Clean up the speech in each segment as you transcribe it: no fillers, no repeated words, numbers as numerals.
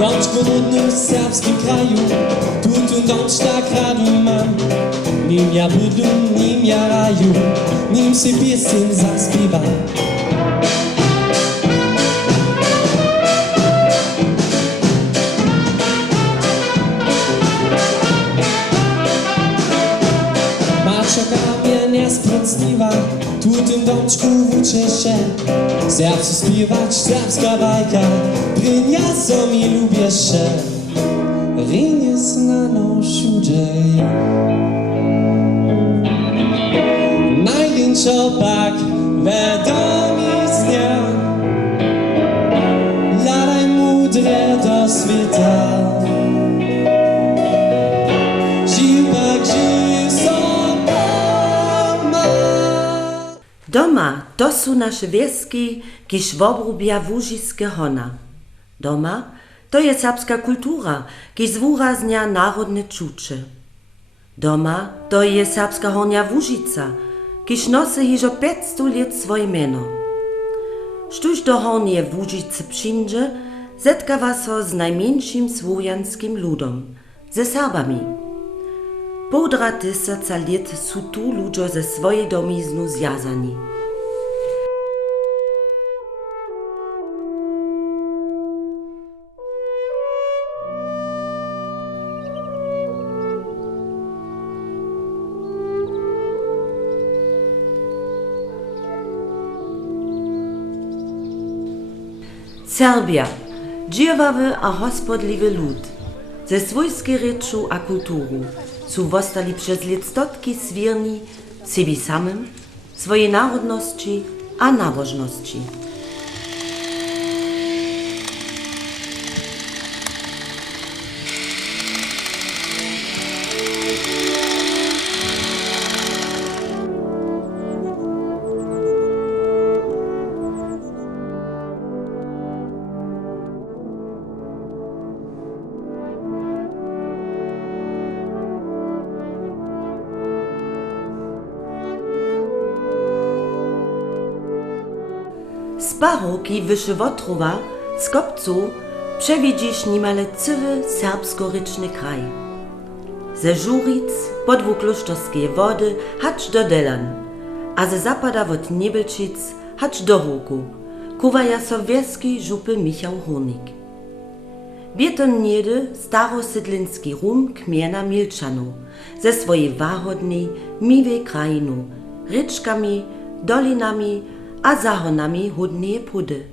Domčku rodnym w serbskim kraju, tu domč tak radu mam. Nim ja budu, nim ja raju, nim si pieseň zaspievam. Mačaka mnie nie sprostliwa, tu tym domčku wuczę się. Serbsko śpiewać, serbska bajka, prynia co mi lubię się. Ring jest na nościu dzień. Największy opak wiadomi z dnia. Ladaj mudre do świata. Doma to są nasze wieski, kiż wobrubia łużiskie hona. Doma to jest serbska kultura, kiż zwuraznia narodne czucie. Doma to jest serbska honia Łužica, kiż nosi hižo 500 lat swoje mieno. Štuž do hornie Łužice przyjdzie, zetkawa so z najmniejszym słowianskim ludom, ze Serbami. 1,5 lat są tu ludzie ze swojej domiznu zjazani. Serbia, dzierwawy a hospodliwy lud, ze swojskiej ryczu a kulturu, są wostali przez lietstotki swierni siebie samym, swojej narodności a nabożności. Z paroki wyszy Wotrowa, z kopcu, przewidzisz niemale cały serbsko-ryczny kraj. Ze Żuric, pod Wuklusztowskiej wody, hacz do Delan, a ze zapada od Niebelčic, hacz do Huku, kuwaja so wieski żupy Michał Hurnik. Bieton niedy starosydlinski rum kmiena Milczanu, ze swojej wahodnej, miwej krajinu, ryczkami, dolinami, a zahonami hudnie pudy.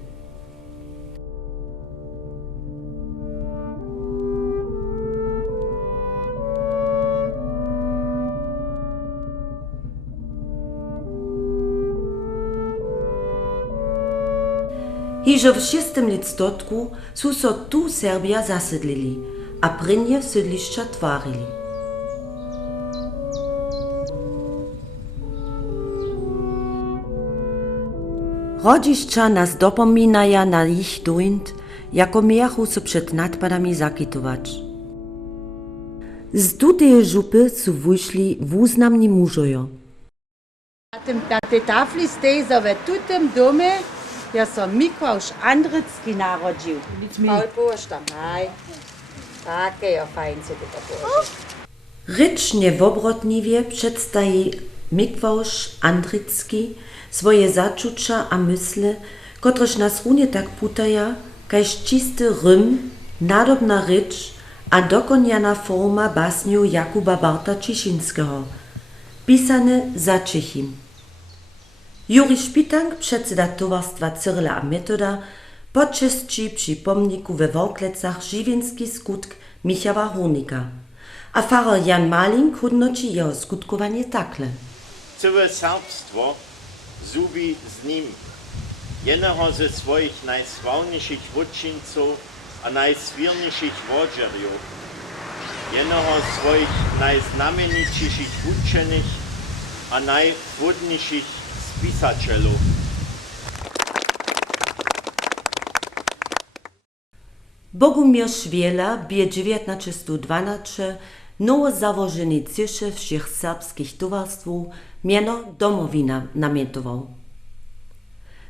Hižo w 6. listotka su so tu Serbia zasydlili, a prynje sydlišća twarili. Rodzišća nas dopominaja na ich dojnt, jako miechu so przed nadpadami zakitować. Z tutej żupy su wyszli wuznamni mužojo. Na tej tafli stoi, że w tutym domie ja so Mikłausz Andrycki narodził. Paul Posztam, hej. Takie ja fajnie się to położy. Rycznie wobrotniwie przedstawi Mikłausz Andrycki swoje zaczucia a mysle, kotreż nas runie tak putaja, kajż czysty rym, nadobna rycz a dokonjana forma basniu Jakuba Barta Ciszynskiego, pisane za Čechim. Juri Špitank, przedseda towarstwa Cyrila a Metoda, podczesci przy pomniku we Worklecach żywienski skutk Michała Hurnika, a farer Jan Malink hodnoci jeho skutkowanie takle. Całe serbstwo zubi z nim, jednego ze swoich najsławniejszych wódczyńców a najswierniejszych wodzerów, jednego z swoich najznamienitszych uczonych a najwodniejszych spisacielów. Bogumir Szwiela bie 1912 nowo założony cysze všech serbskich towarstwów miano Domowina namietował.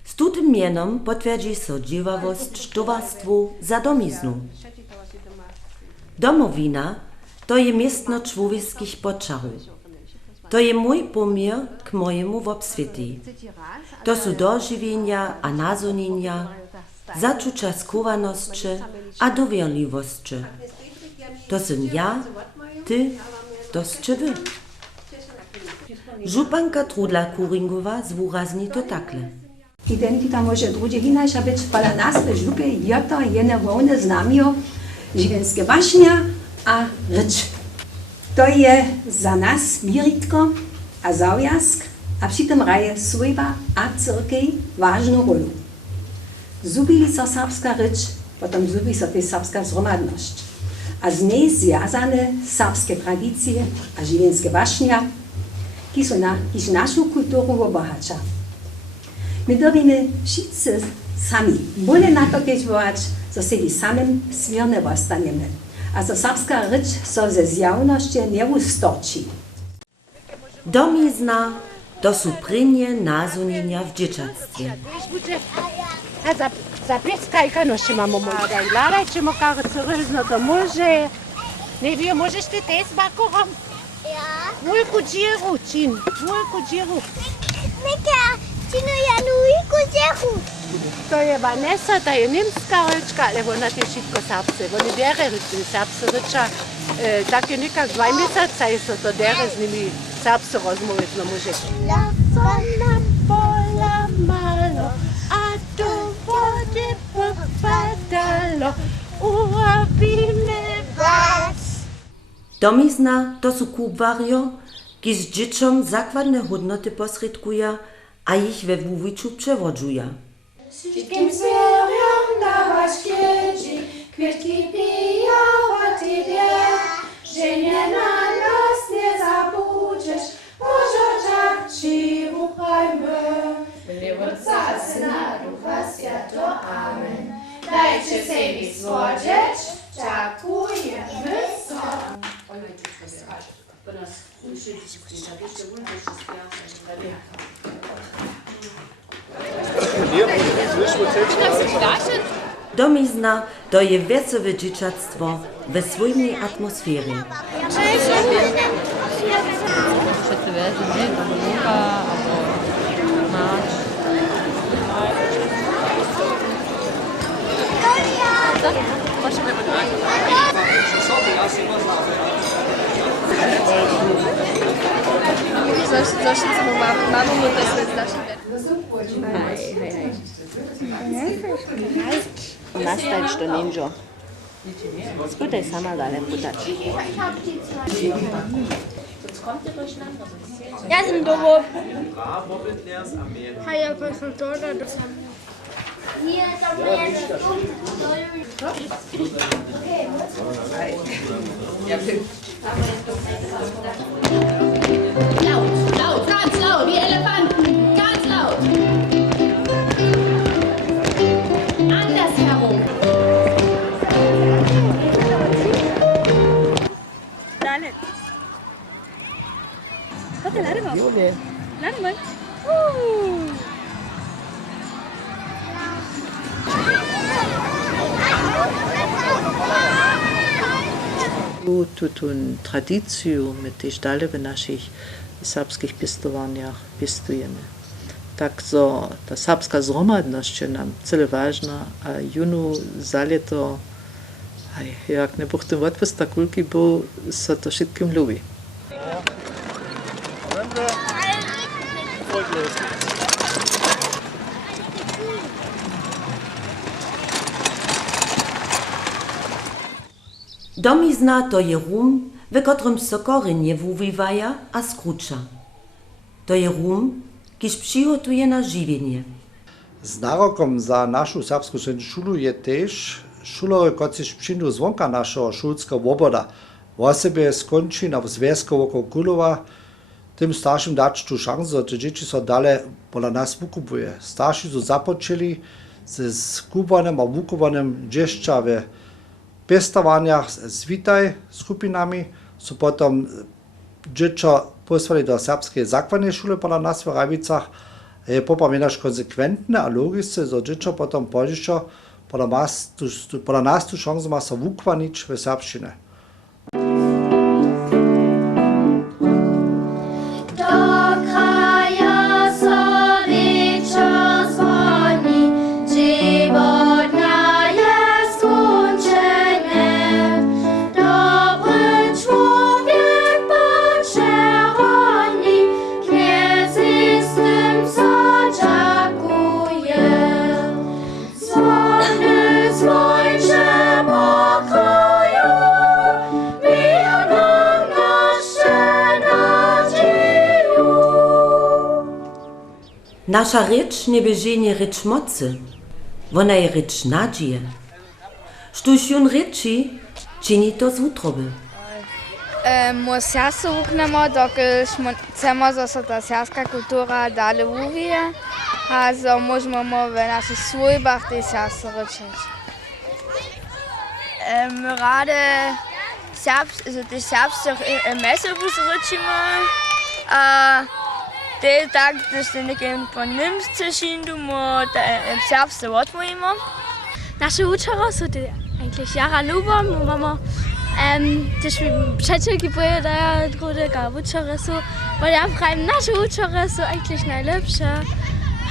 Z tutym mianom potwierdzi so dziwawość towarstwu za domiznu. Domowina to je miestno człowieskich poczarów. To je mój pomiar k mojemu wobswieti. To są dożywienia a nazonienia, zaczucia skowaności a dowierliwości. To są ja, ty, to ste wy. Županka Trudla Kuringowa zwurazni to takle. Identita może drugie inaczej być, ale nas w żupie jest to jedno wolne znamio, żywienskie waśnia a rycz. To jest za nas miritko a zaujazk, a przy tym raje swojba a cyrkej ważną rolę. Zubili so serbska rycz, potem zubi so też serbska zromadność, a z niej związane serbskie tradycje a żywienskie waśnia, kiż naszą kulturę obohacza. My dobimy wszyscy sami, byle na to kiedyś, co sobie samym swierne ostaniemy. A co serbska rycz so ze zjawności nie ustoczy. Domizna to są prynje nazonienia w dzieciactwie. A za pieskajka nosi mamo mój daj. Ladaj, czy mokary cyrylzno to może. Nie wiem, możesz ty też bakorom? Ja. Mulku dzieru, cin. Mulku dzieru. Neka, Cino Januiku Zechu. To je Vanessa, to je nimska ryczka, ale ona też wszystko serbskie. Oni dere serbskie rycza. Takie nekak 2 miesiące jest to dere z nimi serbskie rozmowy, no może. La fana Pola malo, a tu wody popadalo, urobimy was. Domizna to są kubwario, kiż dzieciom zakładne hodnoty posredkuje, a ich we wówiczu przewodżuje. Wszystkim zwierzom dawać kwieci, kwiatki pijawa tybie, że nie na nas nie zabudzisz, może tak ci ruchajmy. Były Syna, Ducha Święto, amen. Dajcie sobie złodzieć, czakujemy są. Domizna to je wesołe dzieciactwo we swojej atmosferze. Nastaviš to ninjo. Sputaj sama dalej putać. Ja sam dobo. A ja pa sam to da sam. Nije tam Laut, laut, ganz laut, wie Elefanten, ganz laut. Andersherum. Dale. Hadi lari mal. Lari mal. Tu tradycję my też dalej w naszych serbskich pistowaniach pistujemy. Tak so ta serbska zromadność nam cele ważna, a junu zaleto, jak nie buch ten odpis ta kulki, bo so to wszystkim lubi. Domizna to je rum, w którym sokory nie wuwiwaja a skrucza. To je rum, kiż przygotuje na żywienie. Z narokom za našu serbsku šulu je tež šulore, koci špšinu zvonka našeho šulského oboda. O sebe skončí na zväzku okolo Kulova, tym starším dać tu šancu, že dzieci so dale pola nas vukupuje. Starši su započeli se skupanem a vukovanem džešća ve pestovanjach s vitaj skupinami, su potom dziecko posłali do serbskiej zakładnej szule pola nas w Rajwicach. Je popamiętasz konsekwentne a logiczne, że dziecko potem podzieszczo pola nas tu szansę ma so wukwanić w serbszczynie. Nasza rycz nie bieže nie rycz mocy, ona je rycz nadzieje. Štuž jun ryči, czyni to z utroby. Mój serce uchnemo, dokąd chcemy, że się ta serska kultura dalej uwija, a że możemy w naszych służbach te serce ryczyć. My rade te serbskie mesy ryczymy, a te tak, że te nie po niemsce szyndemy, te serbskie odmówimy. Nasze uczory są eigentlich jara lubią, bo mamy też mi przyjacielki pojedają, drugie uczory są, bo ja powiem, nasze uczory są eigentlich najlepsze.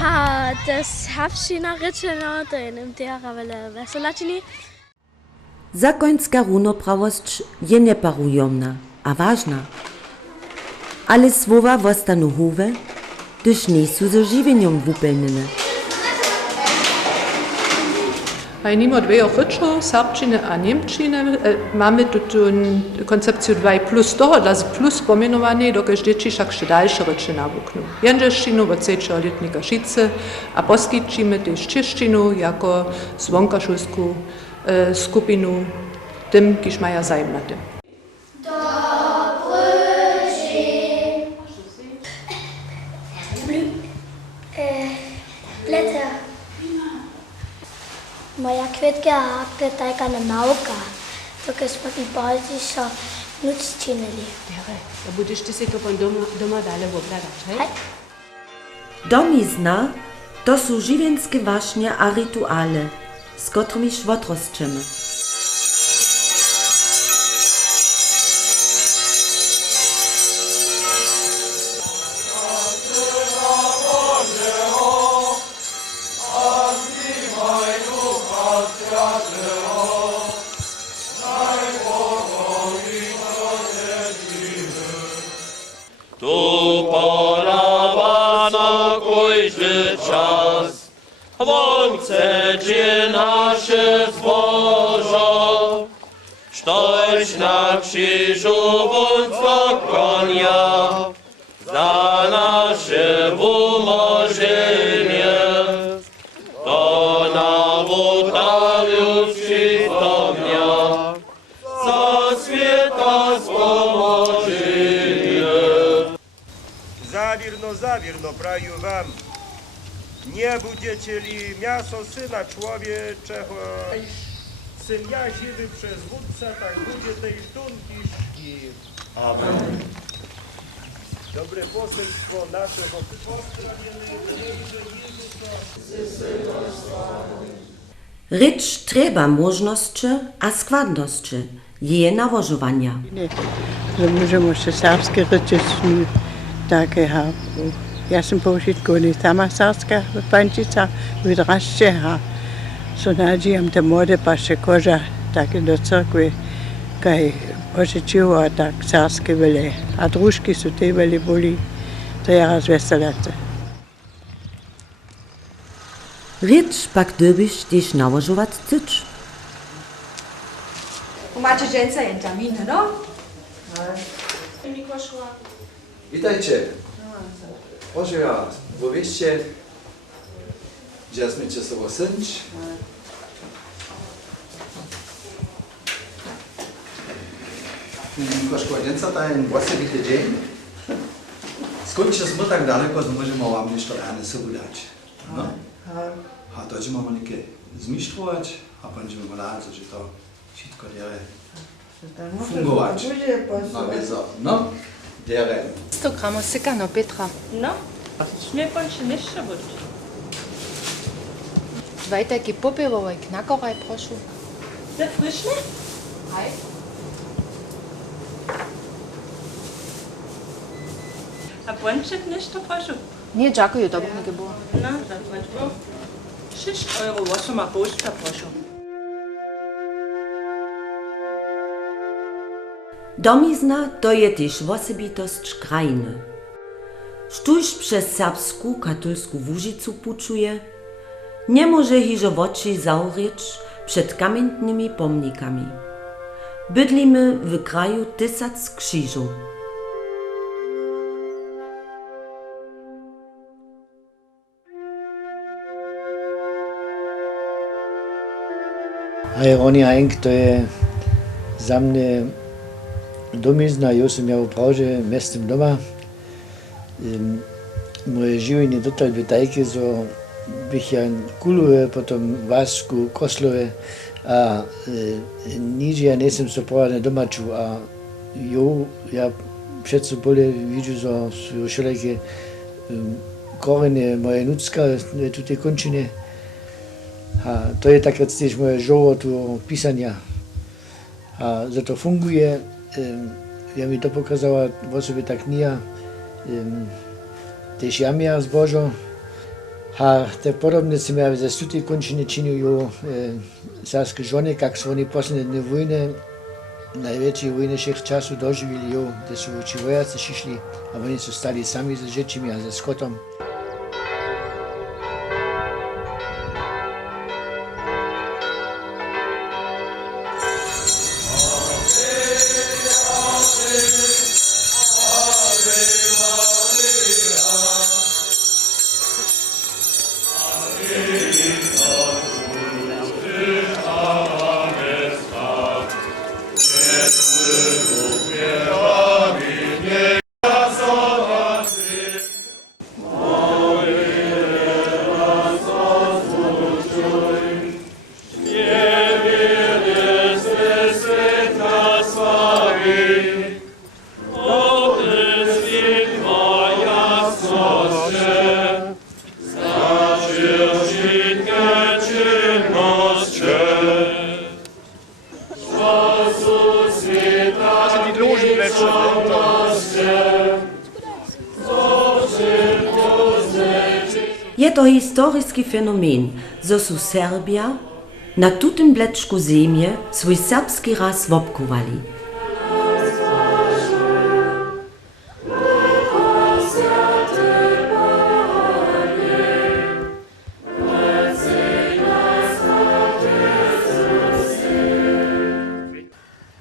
A te serbszczyna ryczeno, to jenem tera wiele weselaczni. Zakońska runoprawość je nieparujomna, a ważna. Ale słowa zostaną hówe, gdyż nie są ze żywieniem wypełnione. Mimo dwie ryczo, serbčiny a niemčiny, mamy tu koncepcję 2+, toho dla plus pomenowanej, dokud dzieci však dalsze ryczy nawukną. Jędrzeszczynu od 3-letnika Šice, a poskytčimy też češtinu jako zvonkašulsku skupinu tym, kiż mają zajm na tym. Blätter. Moja kwiatka hakte taka na nauka, dokąd smo i bardziej się nuczcinili. A budeš ty si to doma dále obladać, hej? Domizna to są żywienskie waśnie a rytuale, z którymi odrosczymy. Tu pora na każdy czas, wące dzie nasze zbożo, sztoś na krzyżu wątwa konia, za nasze umożenie, to na wódaniu przytomnia, za świata spomożenie. Zawierno praju wam, nie będziecie li miasto Syna Człowieczego, Syn ja żywy przez wódca, tak będzie tej sztunki szki. Amen. Dobre poselstwo naszego Rycz trzeba możności a składności, je nawożowania. Że możemy się serbskie ryczy takie ha. Ja sam pożytkowany sama serbska pańczyca, wydrażcie ha. So nadziejam te młode pasze koża, takie do cerkwy, kaj ożyczyło tak serbskie wele. A drużki są te wele boli, to ja raz weselace. Rycz pak dobyś też nałożować cycz. Macie żeńca jęczaminy, no? Witajcie. Proszę ja, bo wiecie, że zmiecie sobie synć. Koszkodzienca ten własny dzień. Skończy się tak daleko, że możemy wam jeszcze rany sobie dać. No? A to będziemy maliki zmisztrować, a będziemy dać, że to wszystko dzieje fungować. No, więc no, dzieje. 100 gramów syka no Petra. No, śmie pan się nie szabać. Dwaj takie popierowe knakoraj, proszę. Ze frischne? Hej. A błęczyk nie to proszę. Nie, dziękuję, dobrze nie było. No, za błęczyk. 6 euro, was ma posta proszę. Domizna to je też osobitość krajiny. Sztuż przez serbską katolską Łużycu puczuje, nie może hiżo oczy zaurzyć przed kamiennymi pomnikami. Bydlimy w kraju 1000 krzyżów. A Ronia Henk to je za mnie domizna, ja som miał prawdę miestem doma. Moje żywienie dotal by takie, że bych ja kuluje, potom Vasku, Koslove, a nigdzie ja nie jestem so prawie doma czuł, a ja přece bolje widzę, że są wszelakie korenie moje nucka, tutaj končiny. A to je tak też moje żoło tu pisania. A za to funguje. Ja mi to pokazała o sobie ta kniha. Też ja miałem zbożo. A te podobne co miałem ze tutaj končiny czynił sarskie żony, jak są oni poslednie wojny, najwięcej wojny všech czasów dożywili, gdzie są ci wojacy przyszli, a oni są stali sami ze dziećmi, a ze skotom. Je to historický fenomén, zo su Serbia na tutym blečku zemje svoj serbski raz vobkovali.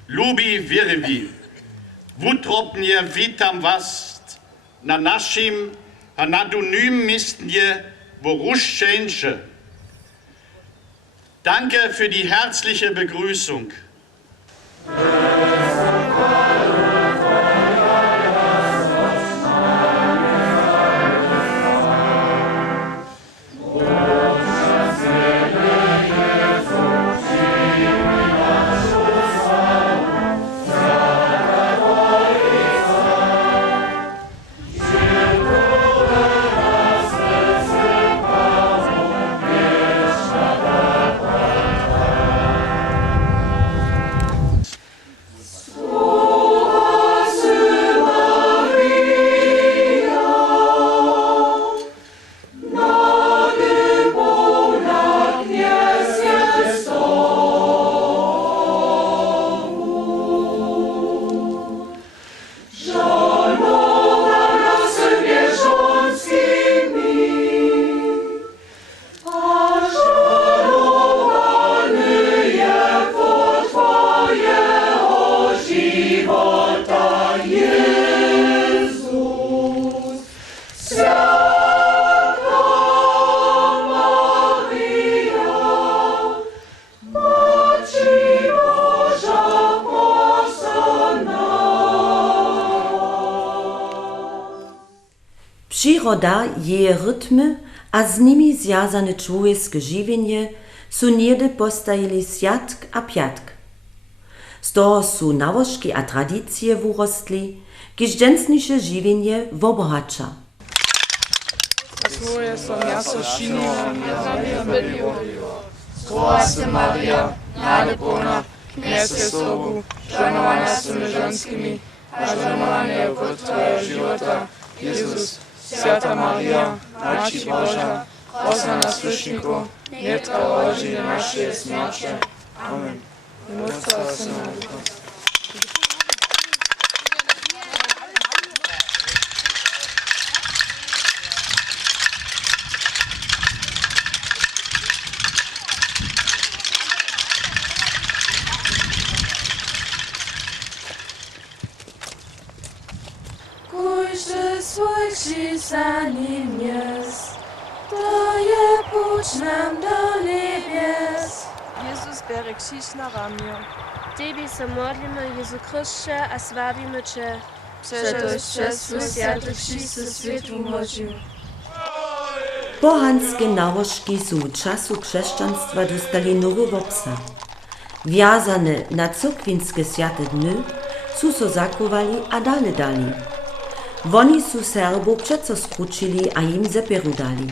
Lubi Wierwi, wutrobnie witam was na naszym anonymem Mistnie Woruszczeńcze. Danke für die herzliche Begrüßung. Przyroda, jej rytmy a z nimi związane człowieskie żywienie są niedy postajili światk a piatk. Z toho są nałożki a tradycje wurostli, kiż dżęsniejsze żywienie wobohacza. Svoje som jaso činila, Skroja se Marija, nade plna, knieske slovu, ženovana s ženskimi, a ženovane je pod tvoje života, Jezus. Sveta Marija, Mači Boža, poslana slušniku, netka loži naše smjače. Amen. I Otca i Syna i Duha. Kujże swój krzyż za nim jest, to je puć nam do niebies. Jezus bere krzyż na ramię. Tebe se modlimy, Jezu Chryste, a sławimy Cię. Przetoż przez swój święty krzyż ze światu mocy. Pohanskie nałożki są w czasu chrześcijaństwa dostali nowy obsah. Wjazane na cokwinskie święte dny są so zakowali a dalej dali. Oni są Serbów przeco skrócili a im zapieru dali.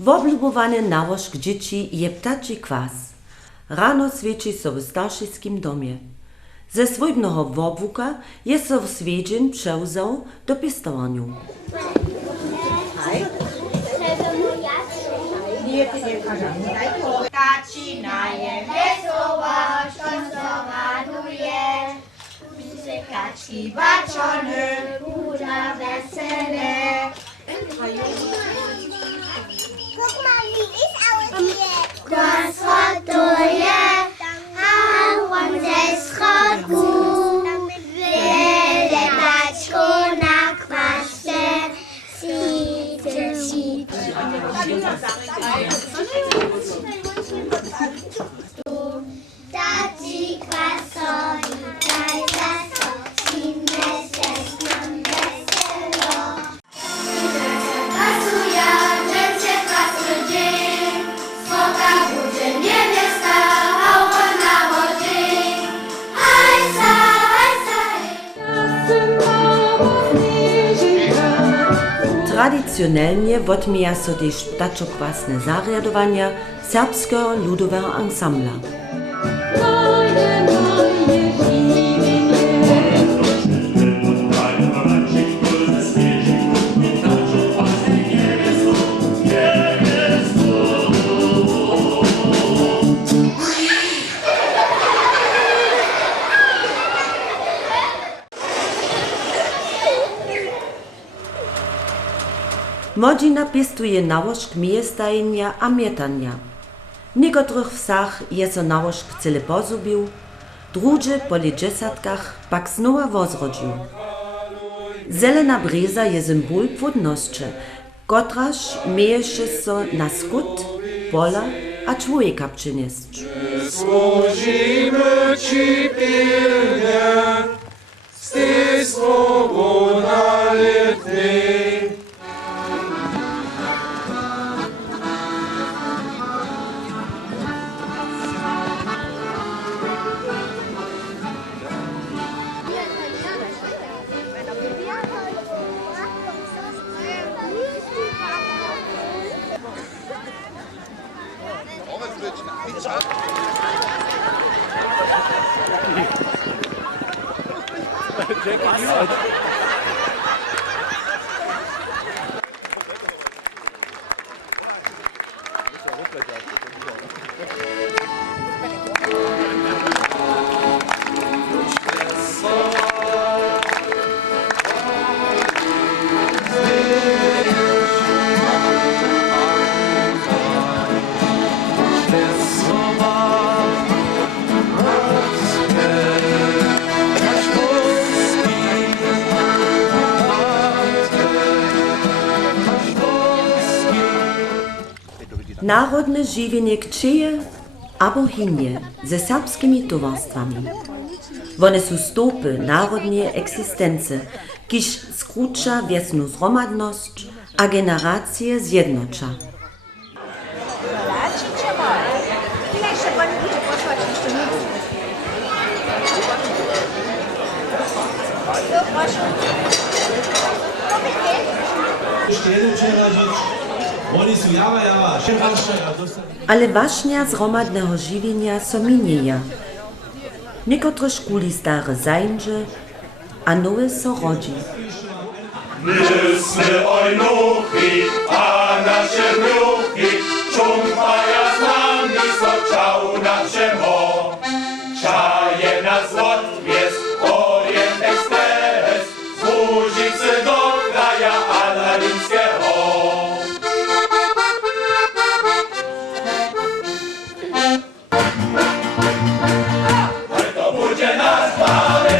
Woblubowany nałożk dzieci je ptaczy kwas. Rano świeci so w starszyckim domie. Ze swojbnego wobłuka jest so w swiedzień przełzał do piestowaniu. Zaczynaje wesołość, konsowaduje. Kaczki baczony, burza wesele. Kwas hotuje, a on ze schodku. Wiele baczku na kwasie, sicie. Taci kwasowi, daj za so, zimne se nam weselo. Kwasuja, rzece kwasy dzień, smoka budzie niebieska, a on na wodzie. Hajsa, hajsa. Traditionalnie odmija so też ptaczokwasne zariadowania serbskiego ludowego ansambla. Młodzina piestuje nałożk miestajenia a mietania. W niekotrych wsach je so nałożk cele pozubił, drugie po dziesiątkach pak znowa wozrodził. Zelena breza je symbol płodności, kotraż mieješe so na skut, pola a człowieka przynieść. Służymy Ci pilnie, z tej swoboda letnej. Narodne żywienie kcieje abo hinie ze serbskimi towarstwami. One są stopy narodnej egzystencji, kiż skrócza wiesną zromadność a generacje zjednocza. Ale waśnia zromadnego żywienia so minieja. Niekotore szkuli stare zańże, a nowe so rodzi. Myśmy ojnuchy, a nasze ruchy, czumpaja z nami, so czał na przemo. Czaje nas odwiez, Orient Express, z Łużycy do kraja Alalimskiego. To będzie nas pamięć.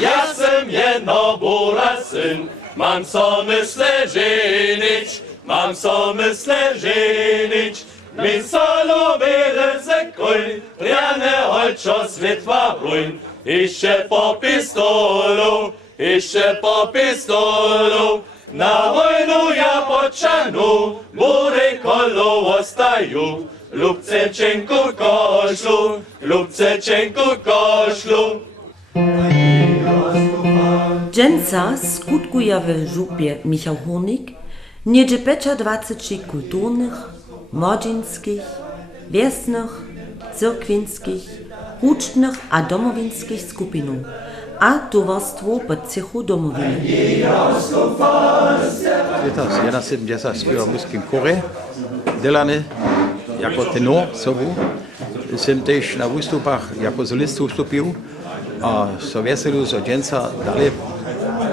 Ja sam jedno bura syn, mam so myślę żenić, mam so myślę żenić. Min solo bere zekuj, priane ojczo svetva brujn, iще po pistolu, na vojnu ja počanu, bure kolo ostaju, Lubcečenku košlu. Dżęca skutkuje w żupie Michał Hurnik, niedzie 25 kulturnych, młodzieńskich, wiesnych, cyrkwinskich, hucznych a domowinskich skupinów, a towarstwo pod cechu domowiny. Ja 70 śpiewa w ruskim chórze, Delany jako tenor sobą. Jsem też na wystupach jako solist wystąpił, a so weselu, so dżęca dalej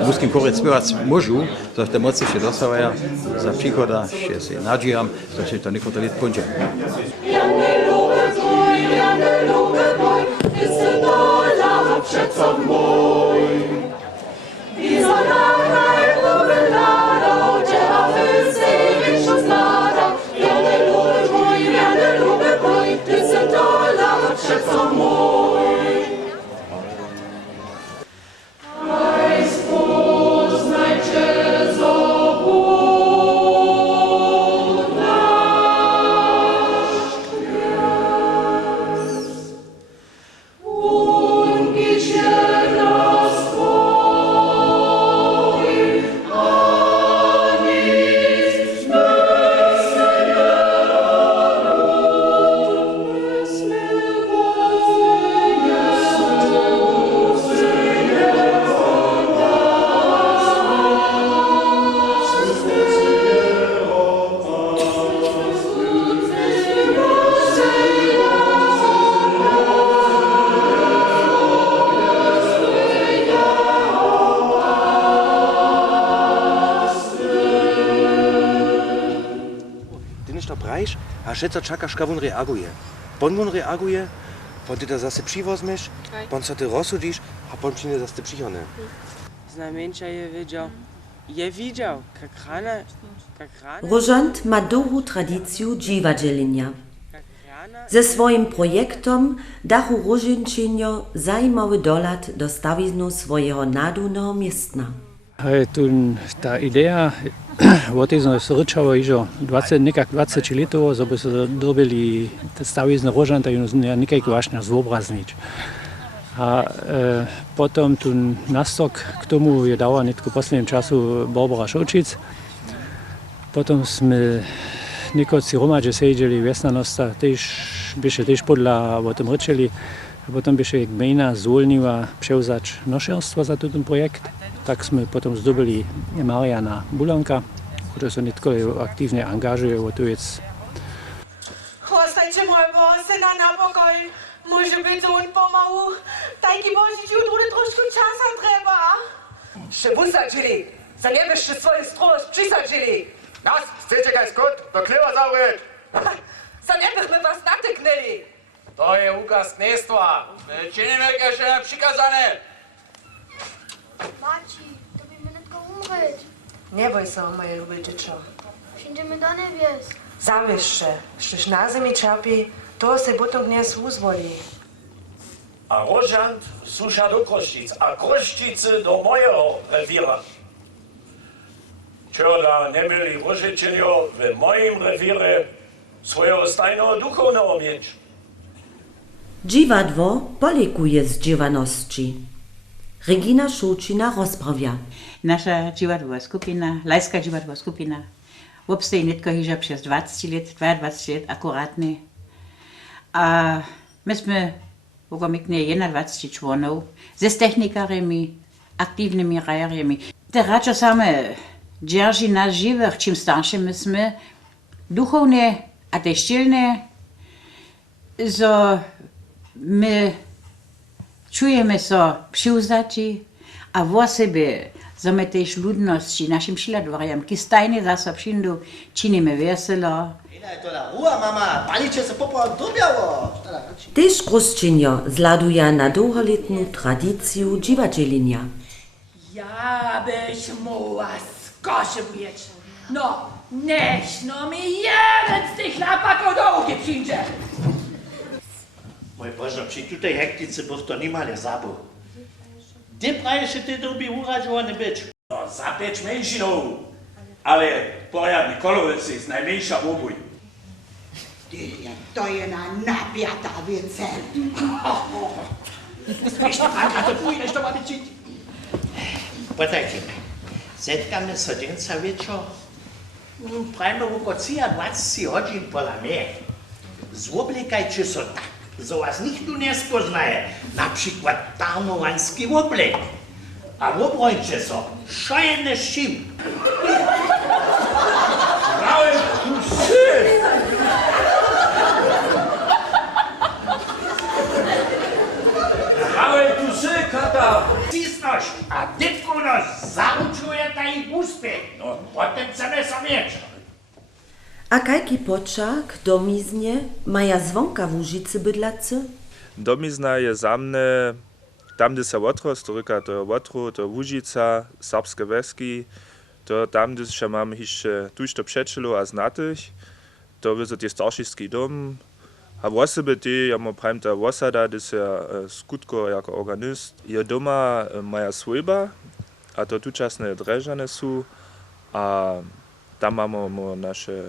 w ruskim chórze śpiewać możu, to te mocy się dostawają za przychoda, się się nadzieją, że się to niektóre lat będzie. Przeco mój. I za nami poglądał, dzieła wysyć znara. Ja nie lubię mój, ty se dola, przeco mój. Państwo znajcie zobór nasz gwiazd. Ungicie nas frajš a všetko čakaš, kad on reaguje. Pon on reaguje, pon ty to zase přivozmeš, pon co ty rozsudíš a pon přijde zase ty příhodné. Znamenča je widział, jak rana. Różant ma długą tradycję dziwadzielenia. Ze swoim projektom dachu Różančinjo zajímavý dohľad do staviznu svojego nadúneho miestna. Ta idea o tej sme rečalo ižo 20 letov, so by sa dobili stavizne Róžanta nekaj vážne zvobrazniť. A potom tu nastok k tomu je dala netko posledným času Barbara Šolčic. Potom sme nekoci romadže sedeli vesnanosta, tež podľa o tom rečeli. A potom byše gmejna zvolnila převzať nošerstvo za ten projekt. Tak sme potom zdobili Mariana Bulanka, ktorý sa netko aktívne angažuje o tu vec. Ostajcie moje syna na pokoj. Może być on pomału. Taki bożyć jutro troszkę czasu trzeba. Še wysadzili. Za nie byście swoje stroje przysadzili. Nas, chcecie kaj skut? To kliwa zaureć. Za nie byśmy was natyknęli. To je ukaz knestwa. My czynimy jakieś przykazane. Maci, to by mi netko umrzeć. Nie boj się, moje lubię dziecko. Przyjdziemy do niebies. Zawieszcze. Przecież na ziemi czerpi, to se potem nie uzwoli. A Różant susza do Krościc, a Krościcy do mojego rewiera. Czego da nie mieli Różančinjo w moim rewirze swojego stajnego duchownego mieć? Dziwadło polikuje z dziwaności. Regina Šulčina rozprawia. Nasza dziwadłowa skupina, lajska dziwadłowa skupina, obstaje netko hiža przez 20 lat, 22 lat akuratnie. A myśmy okomiknie 21 członów ze technikarami, aktywnymi rajerami. Te raczej same dzierży nas żywych, czym starsi myśmy, duchowne, a te ścielne, so my czujemy się przyuzaci, a w sobie my też ludności, naszym śladowariam, ki stajnie zase przyjdą, czynimy weselo. Tež Różančinjo zladuje na długoletną tradycję dziwadzielenia. Ja byś muła skoszywieć. No, no mi jeden z tych chłopaków do ugi przyjdzie. Mój Boże, przy tutaj hekticy bo to niemal zabu. Gdzie prajesz ty drugi urażony być? No, za 5 mężczyzn, ale pojadny kolowiec jest najmniejsza obój. To je na napiata wiece. Jeszcze pan, to pójdziesz, to mamy czyć. Potajcie, zetkamy się dzień za wieczór. Prajmy ukocija 20 godzin pola mnie. Zoblikajcie się tak, że was nikt tu nie spoznaje. Na przykład tarnowanski oblek. A obrońcie się, szojene z czym. Brałem tu sy! Brałem tu sy, kata! Cisność, a dytku nas zaruczuje ta ich uspech. No, potem chcemy sobie. A kajki poczak domiznie maja zwonka w Łużycy bydlacy? Domizna je za mne, tam gdzie se odrost, to ryka, to je Wotru, to je Łužica, serbskie wieski, to tam gdzie się mamy jeszcze tuż do przeczelu a znatych, to jest ten starszyski dom, a w osobie ty, ja mam prawie ta osada, to jest skutko jako organist, je doma moja swojba, a to tučasne dreżane są, a tam mamy nasze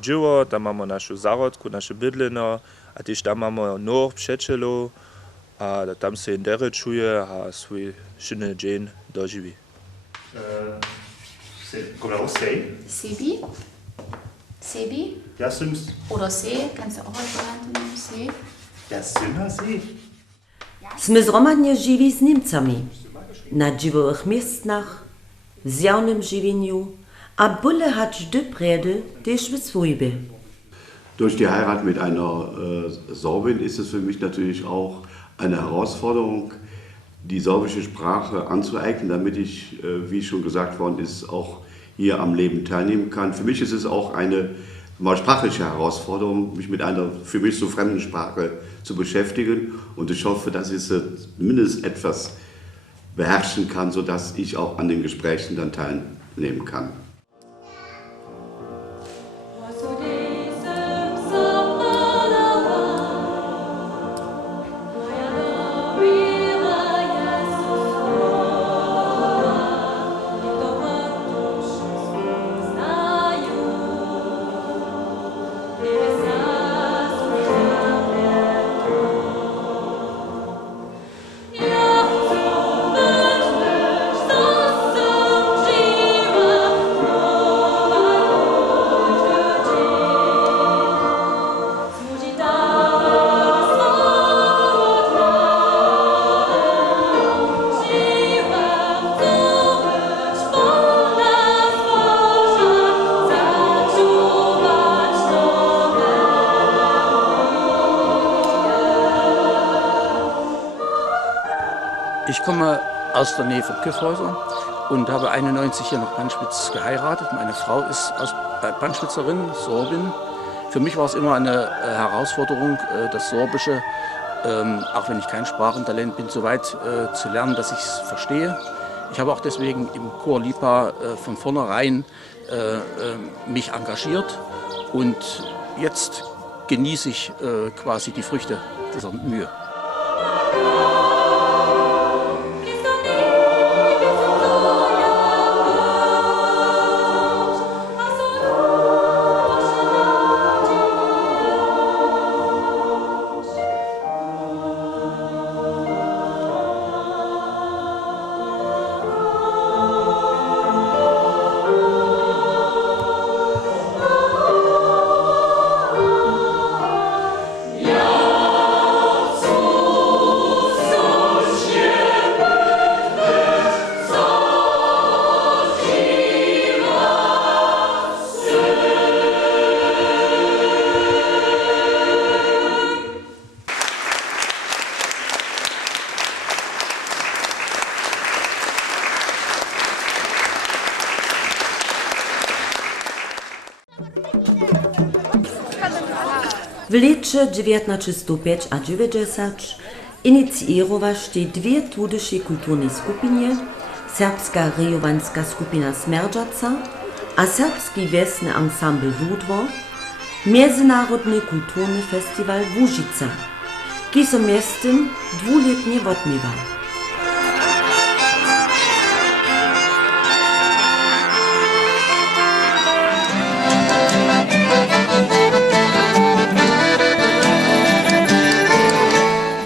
dzieło, tam mamy naszą zarodku, nasze bydlino, a też tam mamy nóg przeczelu, a tam się dere czuje, a swój szynny dzień dożywi. Genau, sei. Sebi? Sebi? Ja, Sims. Oder See, kannst du auch als Variante nehmen, See? Ja, Simmer, sei. Sme zromadnie żywi z Niemcami. Na dziwowych miestnach, w zjawnym żywieniu, a byle hać döprede też w swojbie. Durch die Heirat mit einer Sorbin ist es für mich natürlich auch eine Herausforderung, die sorbische Sprache anzueignen, damit ich, wie schon gesagt worden ist, auch hier am Leben teilnehmen kann. Für mich ist es auch eine mal sprachliche Herausforderung, mich mit einer für mich so fremden Sprache zu beschäftigen. Und ich hoffe, dass ich sie mindestens etwas beherrschen kann, sodass ich auch an den Gesprächen dann teilnehmen kann. Ich komme aus der Nähe von Kyffhäuser und habe 91 hier nach Panschwitz geheiratet. Meine Frau ist Panschwitzerin, Sorbin. Für mich war es immer eine Herausforderung, das Sorbische, auch wenn ich kein Sprachentalent bin, so weit zu lernen, dass ich es verstehe. Ich habe auch deswegen im Chor Lipa von vornherein mich engagiert und jetzt genieße ich quasi die Früchte dieser Mühe. W lecie 1905 a 90 inicjerowaš te dwie tudysze kulturne skupinie, serbska rejowanska skupina Smerdżaca a serbski wiesny ensemble Wudwo, Międzynarodny kulturny festiwal Łužica, ki so miestem dwuletnie odmiewał.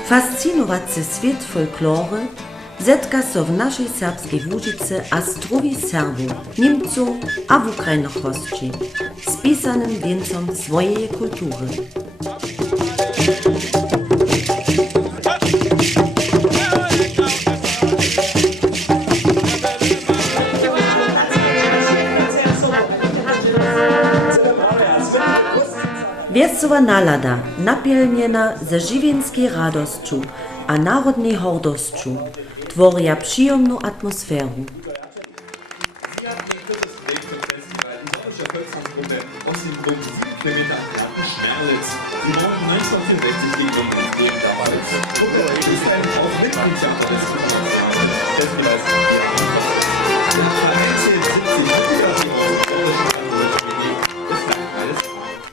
Fascinowacy świat folklory zetka so w naszej serbskiej Łužice a zdrowi Serbów, Niemców a w Ukrainach hostci, spisanym wieńcom swojej kultury. Wiesowa nalada, napielniena ze żywienskiej radością a narodnej hordością, tworia przyjemną atmosferę.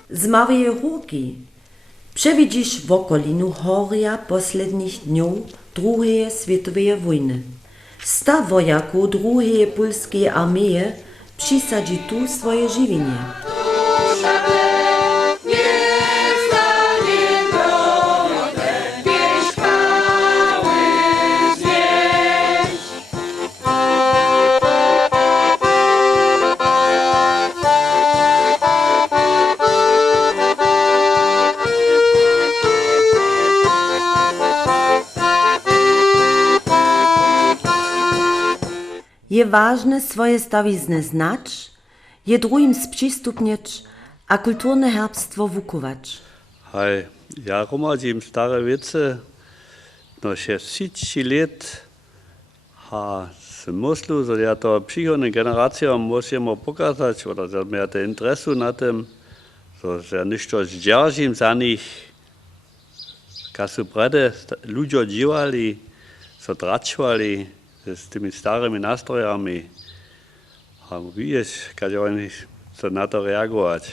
Z Małej Hórki przewidzisz w okolinu horia poslednich dniów II światowej wojny. 100 wojaków II polskiej armii przysadzi tu swoje żywienie. Je ważne swoje stawizny znać, je drugim sprzystupniać, a kulturne herbstwo wukować. Hej, ja romadím stare věci, no 60 let, a jsem myslu, že já to příhodným generacím můžeme pokazać, oder že mě to interesu na tym, że ništo zdržím za nich, kad su prede ľudia dívali, so dračovali s tými starými nástrojami. A vidieš, kad oni sa na to reagovať.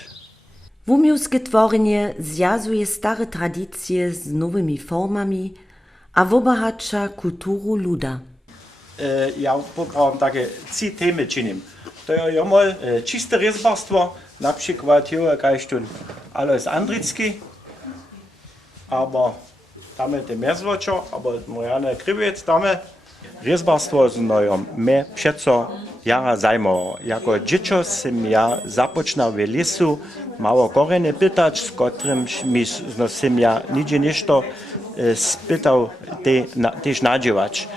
Wumiłskie tworzenie zjazuje stare tradycje z nowymi formami a obohacza kulturu luda. Ja pogram takie 3 temy czynim. To jest jomol czyste rezbarstwo, na przykład hier kajstun Alois Andricki, aber damit der Meerswatcher, aber Marianne Kriwiec, damit rezbarstwo z nojom. Me przeco jara zajmo. Jako dziecko sam ja započnał w lesu mało korene pytać, z którym sam ja nigdzie ništo spytał też nadziewać.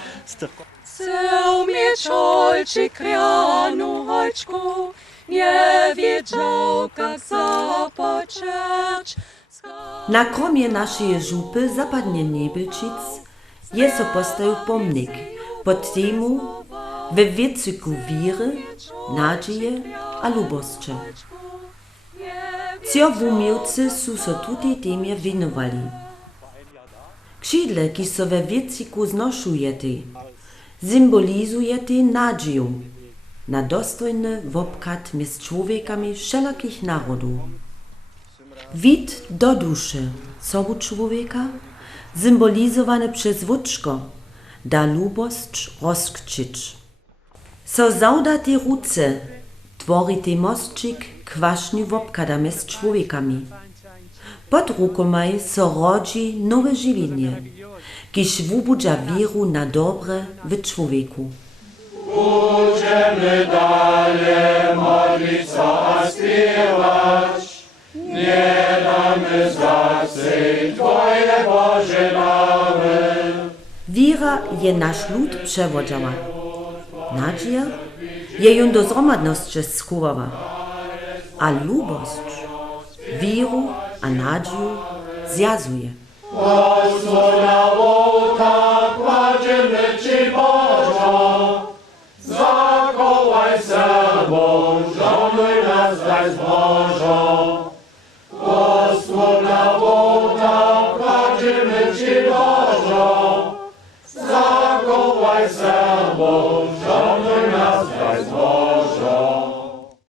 Chcę mieć olczy krianu holczku, nie wiedział jak zapocząć. Na kromie naszej żupy zapadnie Nebelčic jest postawił pomnik pod temu we wiecyku wiry, nadzieje a lubosće. Cio wumiłcy su so tutej temie winowali. Krzydle, ki so we wiecyku znoszujete, symbolizujete nadzieję na dostojny wopkat między człowiekami wszelakich narodów. Wid do duszy sobu człowieka, symbolizowany przez wódczko, da lubość rozkczyć. So zaudate ruce tworite mostčik kwaśny wopkada między człowiekami. Pod rukomaj so rodzi nowe żywienie, kiż wubudza wieru na dobre w człowieku. Budźemy dalej modlić a śpiewać, nie damy zgasy Twoje Boże dały. Wiera je nasz lud przewodziała. Nadzieja je ją do zromadności schowała. A lubość wieru a nadzieju zjazuje. Gospoda Boga, kładziemy Ci Bożo, zakołaj sobą, żonuj nas daj Bożo. Gospoda Boga, kładziemy Ci Bożo, zakołaj sobą,